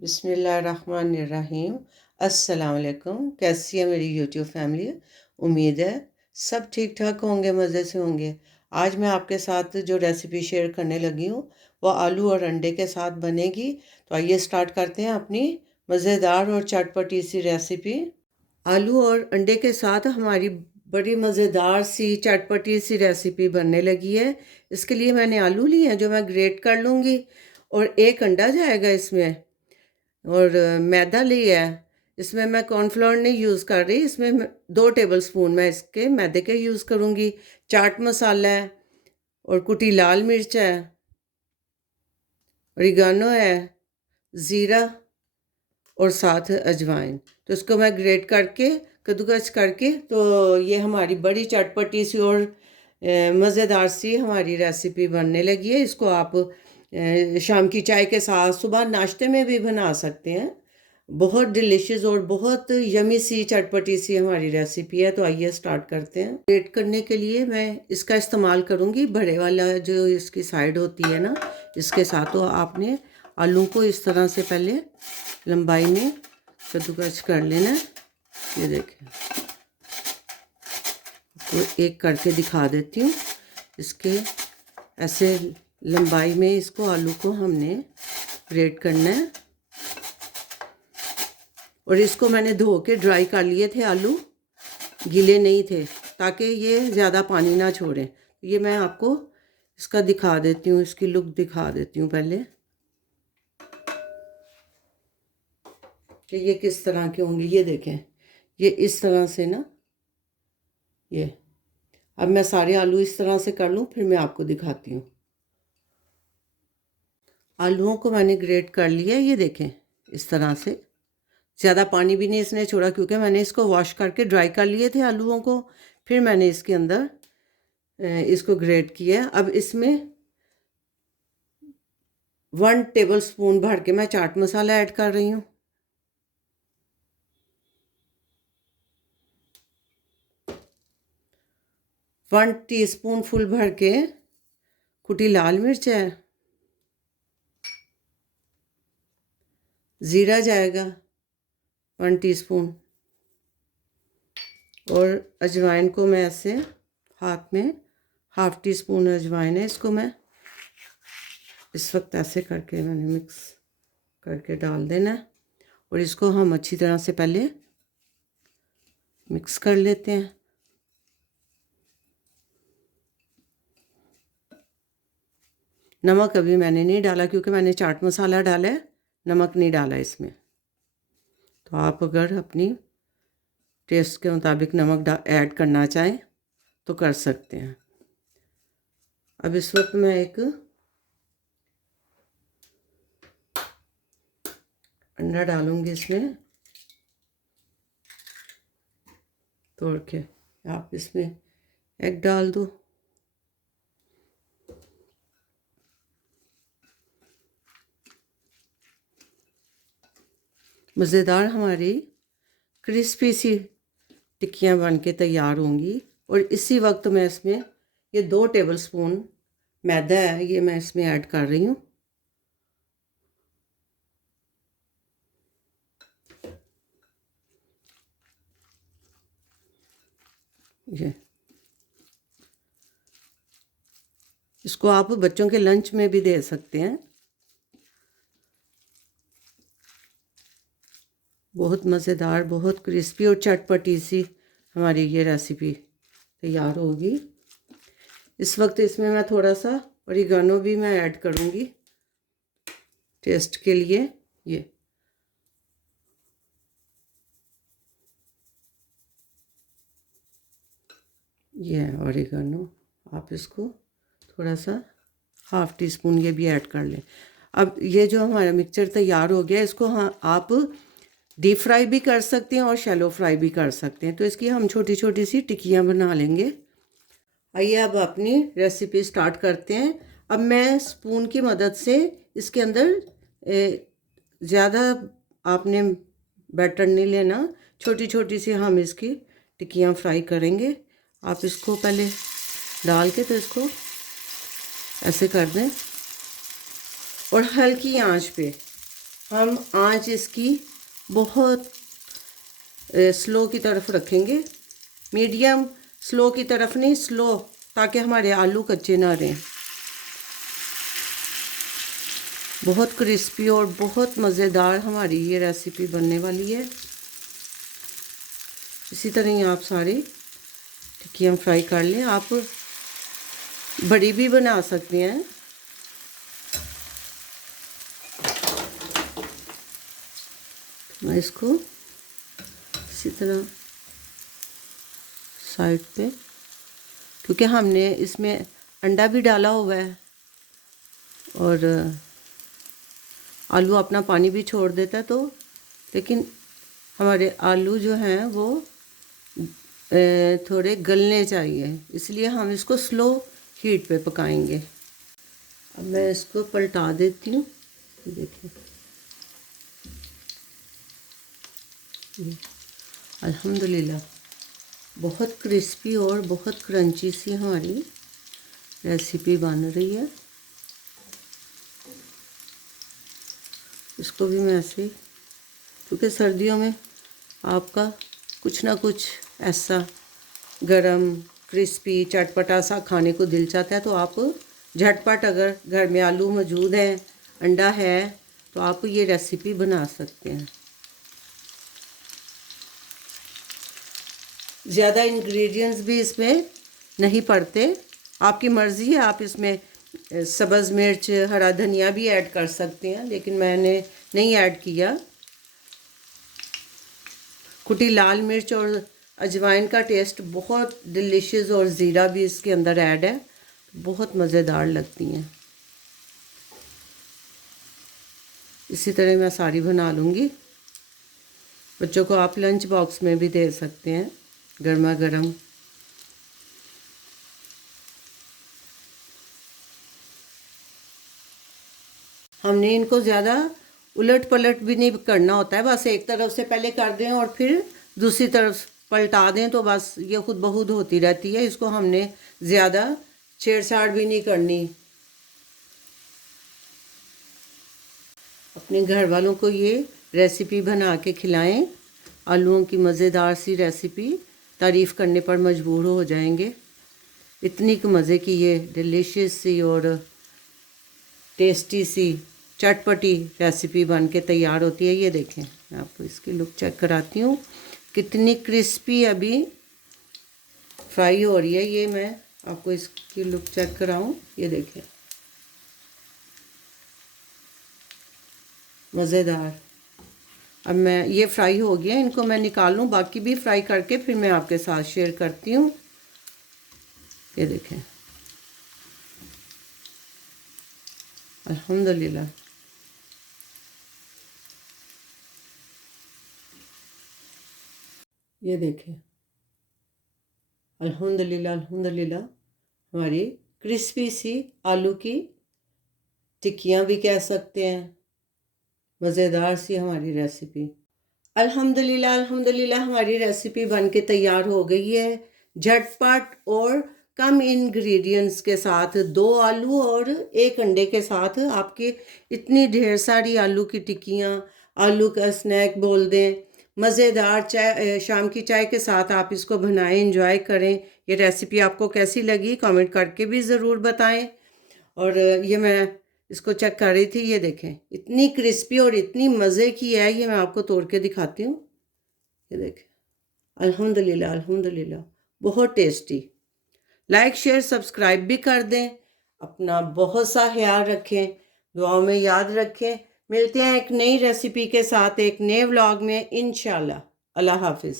बिस्मिल्लाहिर्रहमानिर्रहीम। अस्सलाम वालेकुम। कैसी है मेरी यूट्यूब फैमिली? उम्मीद है सब ठीक ठाक होंगे, मज़े से होंगे। आज मैं आपके साथ जो रेसिपी शेयर करने लगी हूँ वो आलू और अंडे के साथ बनेगी। तो आइए स्टार्ट करते हैं अपनी मज़ेदार और चटपटी सी रेसिपी। आलू और अंडे के साथ हमारी बड़ी मज़ेदार सी चटपटी सी रेसिपी बनने लगी है। इसके लिए मैंने आलू लिए हैं जो मैं ग्रेट कर लूँगी, और एक अंडा जाएगा इसमें, और मैदा लिया है। इसमें मैं कॉर्नफ्लोर नहीं यूज़ कर रही, इसमें 2 टेबल स्पून मैं इसके मैदे के यूज़ करूँगी। चाट मसाला है, और कुटी लाल मिर्च है, ओरिगानो है, ज़ीरा, और साथ अजवाइन। तो इसको मैं ग्रेट करके, कद्दूकस करके, तो ये हमारी बड़ी चटपटी सी और मज़ेदार सी हमारी रेसिपी बनने लगी है। इसको आप शाम की चाय के साथ, सुबह नाश्ते में भी बना सकते हैं। बहुत डिलीशियस और बहुत यमी सी चटपटी सी हमारी रेसिपी है। तो आइए स्टार्ट करते हैं। ग्रेट करने के लिए मैं इसका इस्तेमाल करूँगी, बड़े वाला जो इसकी साइड होती है ना, इसके साथ। तो आपने आलू को इस तरह से पहले लंबाई में कद्दूकस कर लेना है। ये देखें, तो एक करके दिखा देती हूँ। इसके ऐसे लंबाई में इसको, आलू को हमने ग्रेट करना है। और इसको मैंने धो के ड्राई कर लिए थे, आलू गीले नहीं थे, ताकि ये ज़्यादा पानी ना छोड़ें। ये मैं आपको इसका दिखा देती हूँ, इसकी लुक दिखा देती हूँ पहले कि ये किस तरह के होंगे। ये देखें, ये इस तरह से ना, ये अब मैं सारे आलू इस तरह से कर लूँ, फिर मैं आपको दिखाती हूँ। आलूओं को मैंने ग्रेट कर लिया, ये देखें इस तरह से। ज़्यादा पानी भी नहीं इसने छोड़ा, क्योंकि मैंने इसको वॉश करके ड्राई कर लिए थे आलूओं को। फिर मैंने इसके अंदर इसको ग्रेट किया। अब इसमें 1 टेबल स्पून भर के मैं चाट मसाला ऐड कर रही हूँ। वन टीस्पून फुल भर के कुटी लाल मिर्च है। ज़ीरा जाएगा 1 टीस्पून, और अजवाइन को मैं ऐसे हाथ में, 1/2 टीस्पून अजवाइन है, इसको मैं इस वक्त ऐसे करके मैंने मिक्स करके डाल देना है। और इसको हम अच्छी तरह से पहले मिक्स कर लेते हैं। नमक अभी मैंने नहीं डाला, क्योंकि मैंने चाट मसाला डाला है, नमक नहीं डाला इसमें। तो आप अगर अपनी टेस्ट के मुताबिक नमक ऐड करना चाहें तो कर सकते हैं। अब इस वक्त मैं एक अंडा डालूंगी इसमें तोड़ के। आप इसमें एग डाल दो। मज़ेदार हमारी क्रिस्पी सी टिक्कियाँ बन के तैयार होंगी। और इसी वक्त मैं इसमें ये 2 टेबल स्पून मैदा है, ये मैं इसमें ऐड कर रही हूँ। ये इसको आप बच्चों के लंच में भी दे सकते हैं। बहुत मज़ेदार, बहुत क्रिस्पी और चटपटी सी हमारी ये रेसिपी तैयार होगी। इस वक्त इसमें मैं थोड़ा सा ओरिगानो भी मैं ऐड करूँगी टेस्ट के लिए। ये है ओरिगानो। आप इसको थोड़ा सा 1/2 टीस्पून ये भी ऐड कर लें। अब ये जो हमारा मिक्सचर तैयार हो गया, इसको आप डीप फ्राई भी कर सकते हैं और शैलो फ्राई भी कर सकते हैं। तो इसकी हम छोटी छोटी सी टिक्कियाँ बना लेंगे। आइए अब अपनी रेसिपी स्टार्ट करते हैं। अब मैं स्पून की मदद से इसके अंदर ज़्यादा आपने बैटर नहीं लेना, छोटी छोटी सी हम इसकी टिक्कियाँ फ्राई करेंगे। आप इसको पहले डाल के, तो इसको ऐसे कर दें, और हल्की आंच पे हम आंच इसकी बहुत स्लो की तरफ रखेंगे, मीडियम स्लो की तरफ नहीं, स्लो, ताकि हमारे आलू कच्चे ना रहें। बहुत क्रिस्पी और बहुत मज़ेदार हमारी ये रेसिपी बनने वाली है। इसी तरह ही आप सारी टिक्कियाँ फ्राई कर लें। आप बड़ी भी बना सकते हैं। मैं इसको इसी तरह साइड पे, क्योंकि हमने इसमें अंडा भी डाला हुआ है और आलू अपना पानी भी छोड़ देता है, तो लेकिन हमारे आलू जो हैं वो थोड़े गलने चाहिए, इसलिए हम इसको स्लो हीट पे पकाएंगे। अब मैं इसको पलटा देती हूँ। देखिए, अल्हम्दुलिल्लाह बहुत क्रिस्पी और बहुत क्रंची सी हमारी रेसिपी बन रही है। इसको भी मैं ऐसे, क्योंकि सर्दियों में आपका कुछ ना कुछ ऐसा गरम क्रिस्पी चटपटा सा खाने को दिल चाहता है, तो आप झटपट, अगर घर में आलू मौजूद हैं, अंडा है, तो आप ये रेसिपी बना सकते हैं। ज़्यादा इंग्रेडिएंट्स भी इसमें नहीं पड़ते, आपकी मर्ज़ी है, आप इसमें सब्ज़ मिर्च, हरा धनिया भी ऐड कर सकते हैं, लेकिन मैंने नहीं ऐड किया। कुटी लाल मिर्च और अजवाइन का टेस्ट बहुत डिलीशियस, और ज़ीरा भी इसके अंदर ऐड है, बहुत मज़ेदार लगती हैं। इसी तरह मैं सारी बना लूँगी। बच्चों को आप लंच बॉक्स में भी दे सकते हैं, गर्मा गर्म। हमने इनको ज़्यादा उलट पलट भी नहीं करना होता है, बस एक तरफ से पहले कर दें और फिर दूसरी तरफ पलटा दें, तो बस ये खुद ब खुद होती रहती है। इसको हमने ज़्यादा छेड़छाड़ भी नहीं करनी। अपने घर वालों को ये रेसिपी बना के खिलाएं। आलूओं की मज़ेदार सी रेसिपी, तारीफ़ करने पर मजबूर हो जाएंगे। इतनी मज़े की ये डिलीशियस सी और टेस्टी सी चटपटी रेसिपी बन के तैयार होती है। ये देखें, मैं आपको इसकी लुक चेक कराती हूँ, कितनी क्रिस्पी अभी फ्राई हो रही है। ये मैं आपको इसकी लुक चेक कराऊँ, ये देखें, मज़ेदार। अब मैं, ये फ्राई हो गया, इनको मैं निकालूँ, बाकी भी फ्राई करके फिर मैं आपके साथ शेयर करती हूँ। ये देखें, अल्हम्दुलिल्लाह ये देखें, अल्हम्दुलिल्लाह अल्हम्दुलिल्लाह हमारी क्रिस्पी सी आलू की टिक्कियाँ भी कह सकते हैं, मज़ेदार सी हमारी रेसिपी। अल्हम्दुलिल्लाह अल्हम्दुलिल्लाह हमारी रेसिपी बन के तैयार हो गई है। झटपट और कम इंग्रेडिएंट्स के साथ, 2 आलू और 1 अंडे के साथ आपके इतनी ढेर सारी आलू की टिक्कियाँ, आलू का स्नैक बोल दें, मज़ेदार चाय, शाम की चाय के साथ आप इसको बनाएं, एंजॉय करें। ये रेसिपी आपको कैसी लगी कमेंट करके भी ज़रूर बताएं। और ये मैं इसको चेक कर रही थी, ये देखें, इतनी क्रिस्पी और इतनी मज़े की है। ये मैं आपको तोड़ के दिखाती हूँ, ये देखें, अल्हम्दुलिल्लाह अल्हम्दुलिल्लाह बहुत टेस्टी। लाइक शेयर सब्सक्राइब भी कर दें। अपना बहुत सा ख्याल रखें, दुआओं में याद रखें। मिलते हैं एक नई रेसिपी के साथ एक नए व्लॉग में इंशाल्लाह। अल्लाह हाफिज़।